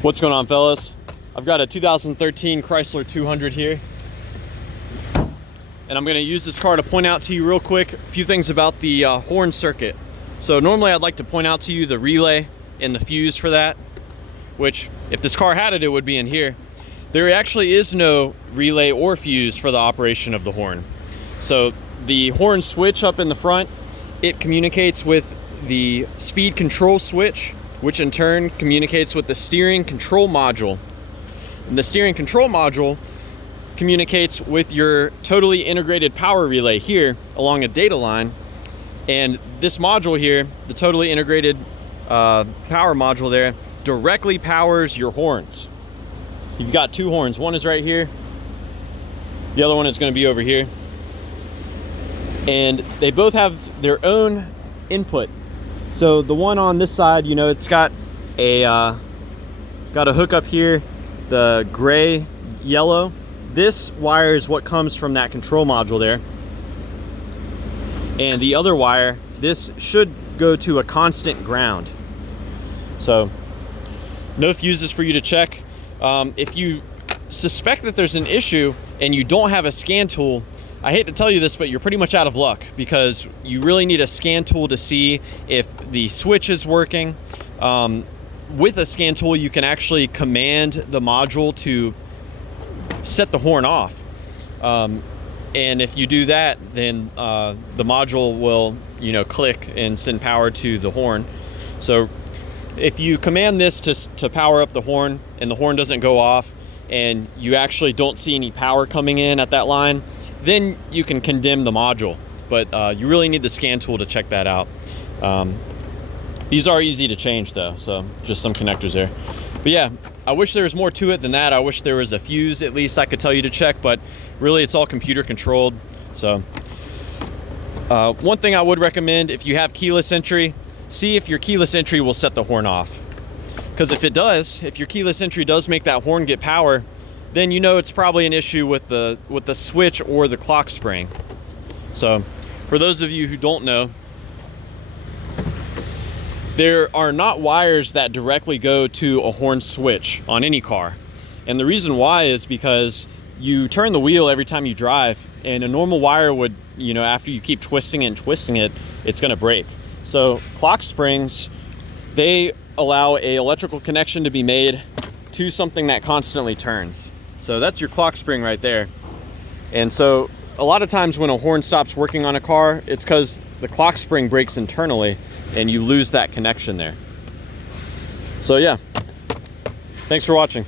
What's going on, fellas? I've got a 2013 Chrysler 200 here, and I'm going to use this car to point out to you real quick a few things about the horn circuit. So normally I'd like to point out to you the relay and the fuse for that, which if this car had it, it would be in here. There actually is no relay or fuse for the operation of the horn. So the horn switch up in the front, it communicates with the speed control switch, which in turn communicates with the steering control module. And the steering control module communicates with your totally integrated power relay here along a data line. And this module here, the totally integrated power module there, directly powers your horns. You've got two horns. One is right here. The other one is going to be over here. And they both have their own input. So the one on this side, you know, it's got a hook up here, the gray, yellow. This wire is what comes from that control module there. And the other wire, this should go to a constant ground. So no fuses for you to check. If you suspect that there's an issue and you don't have a scan tool, I hate to tell you this, but you're pretty much out of luck, because you really need a scan tool to see if the switch is working. With a scan tool, you can actually command the module to set the horn off. And if you do that, then the module will, you know, click and send power to the horn. So if you command this to power up the horn and the horn doesn't go off and you actually don't see any power coming in at that line, then you can condemn the module. But you really need the scan tool to check that out. These are easy to change though, so just some connectors there. But yeah, I wish there was more to it than that. I wish there was a fuse at least I could tell you to check, but really it's all computer controlled. So one thing I would recommend, if you have keyless entry, see if your keyless entry will set the horn off. Because if it does, if your keyless entry does make that horn get power, then you know it's probably an issue with the switch or the clock spring. So for those of you who don't know, there are not wires that directly go to a horn switch on any car. And the reason why is because you turn the wheel every time you drive, and a normal wire would, you know, after you keep twisting it and twisting it, it's gonna break. So clock springs, they allow a electrical connection to be made to something that constantly turns. So that's your clock spring right there. And so a lot of times when a horn stops working on a car, it's because the clock spring breaks internally and you lose that connection there. So yeah, thanks for watching.